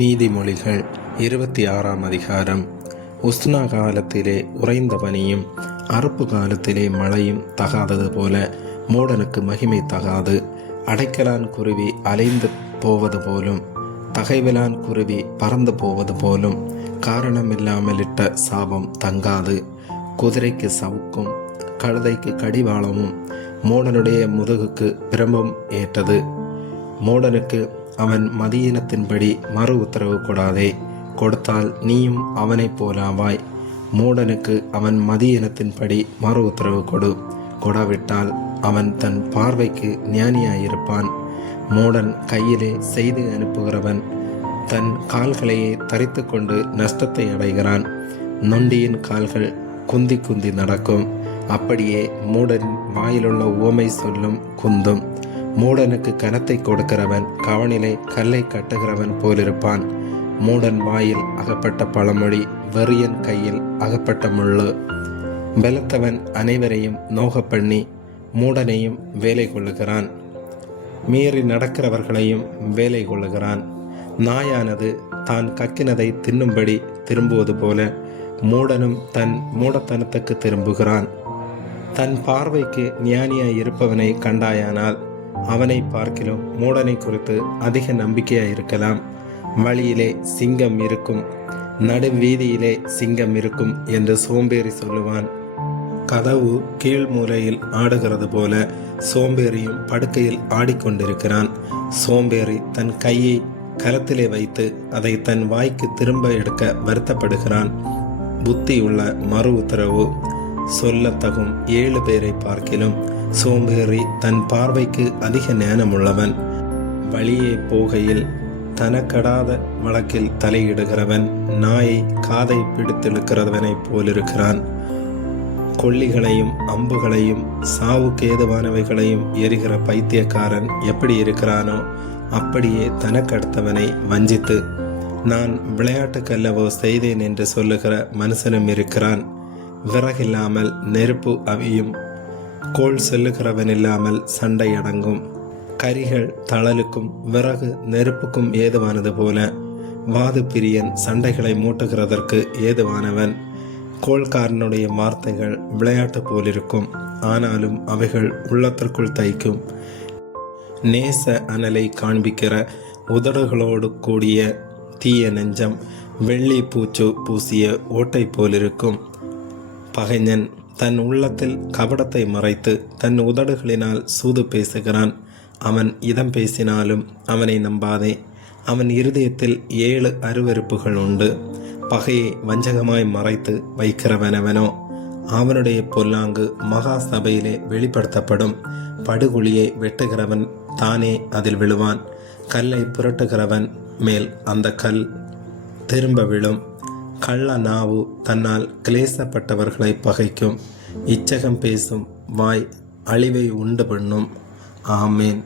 நீதிமொழிகள் 26ஆம் அதிகாரம். உஷ்ண காலத்திலே உறைந்த பனியும் அறுப்பு காலத்திலே மழையும் தகாதது போல மூடனுக்கு மகிமை தகாது. அடைக்கலான் குருவி அலைந்து போவது போலும், தகைவிலான் குருவி பறந்து போவது போலும் காரணமில்லாமல் இட்ட சாபம் தங்காது. குதிரைக்கு சவுக்கும் கழுதைக்கு கடிவாளமும் மூடனுடைய முதுகுக்கு பிரம்பும் ஏற்றது. மூடனுக்கு அவன் மதியினத்தின்படி மறு உத்தரவு கொடாதே, கொடுத்தால் நீயும் அவனைப் போலாவாய். மூடனுக்கு அவன் மதியினத்தின்படி மறு உத்தரவு கொடாவிட்டால் அவன் தன் பார்வைக்கு ஞானியாயிருப்பான். மூடன் கையிலே செய்து அனுப்புகிறவன் தன் கால்களையே தரித்து கொண்டு நஷ்டத்தை அடைகிறான். நொண்டியின் கால்கள் குந்தி குந்தி நடக்கும், அப்படியே மூடன் வாயிலுள்ள உவமை சொல்லும் குந்தும். மூடனுக்கு கனத்தை கொடுக்கிறவன் கவனிலே கல்லை கட்டுகிறவன் போலிருப்பான். மூடன் வாயில் அகப்பட்ட பழமொழி வெறியன் கையில் அகப்பட்ட முள்ளு. பலத்தவன் அனைவரையும் நோக பண்ணி மூடனையும் வேலை கொள்ளுகிறான், மீறி நடக்கிறவர்களையும் வேலை கொள்ளுகிறான். நாயானது தான் கக்கினதை தின்னும்படி திரும்புவது போல மூடனும் தன் மூடத்தனத்துக்கு திரும்புகிறான். தன் பார்வைக்கு ஞானியாய் இருப்பவனை கண்டாயானால் அவனை பார்க்கிலும் மூடனை குறித்து அதிக நம்பிக்கையாயிருக்கலாம். வழியிலே சிங்கம் இருக்கும், நடுவீதியிலே சிங்கம் இருக்கும் என்று சோம்பேறி சொல்லுவான். கதவு கீழ் மூலையில் ஆடுகிறது போல சோம்பேறியும் படுக்கையில் ஆடிக்கொண்டிருக்கிறான். சோம்பேறி தன் கையை கரத்திலே வைத்து அதை தன் வாய்க்கு திரும்ப எடுக்க வருத்தப்படுகிறான். புத்தியுள்ள மறு உத்தரவு சொல்லத்தகும் 7 பேரை பார்க்கிலும் சோம்பேறி தன் பார்வைக்கு அதிக ஞானமுள்ளவன். வழியே போகையில் தனக்கடாத வழக்கில் தலையிடுகிறவன் நாயை காதை பிடித்திழுக்கிறவனைப் போலிருக்கிறான். கொல்லிகளையும் அம்புகளையும் சாவுக்கு ஏதுவானவைகளையும் எரிகிற பைத்தியக்காரன் எப்படி இருக்கிறானோ அப்படியே தனக்கடுத்தவனை வஞ்சித்து நான் விளையாட்டுக்கல்லவோ செய்தேன் என்று சொல்லுகிற மனுஷனும் இருக்கிறான். விறகில்லாமல் நெருப்பு அவியும், கோள் செல்லுகிறவன் இல்லாமல் சண்டை அடங்கும். கரிகள் தழலுக்கும் விறகு நெருப்புக்கும் ஏதுவானது போல வாது பிரியன் சண்டைகளை மூட்டுகிறதற்கு ஏதுவானவன். கோள்காரனுடைய வார்த்தைகள் விளையாட்டு போலிருக்கும், ஆனாலும் அவைகள் உள்ளத்திற்குள் தைக்கும். நேச அனலை காண்பிக்கிற உதடுகளோடு கூடிய தீய நெஞ்சம் வெள்ளி பூச்சு பூசிய ஓட்டை போலிருக்கும். பகைஞன் தன் உள்ளத்தில் கபடத்தை மறைத்து தன் உதடுகளினால் சூது பேசுகிறான். அவன் இதம் பேசினாலும் அவனை நம்பாதே. அவன் இருதயத்தில் 7 அருவருப்புகள் உண்டு. பகையை வஞ்சகமாய் மறைத்து வைக்கிறவனவனோ அவனுடைய பொல்லாங்கு மகா சபையிலே வெளிப்படுத்தப்படும். படுகுழியை வெட்டுகிறவன் தானே அதில் விழுவான். கல்லை புரட்டுகிறவன் மேல் அந்த கல் திரும்ப விழும். கள்ள நாவு தன்னால் கிளேசப்பட்டவர்களை பகைக்கும். இச்சகம் பேசும் வாய் அழிவை உண்டு பண்ணும். ஆமேன்.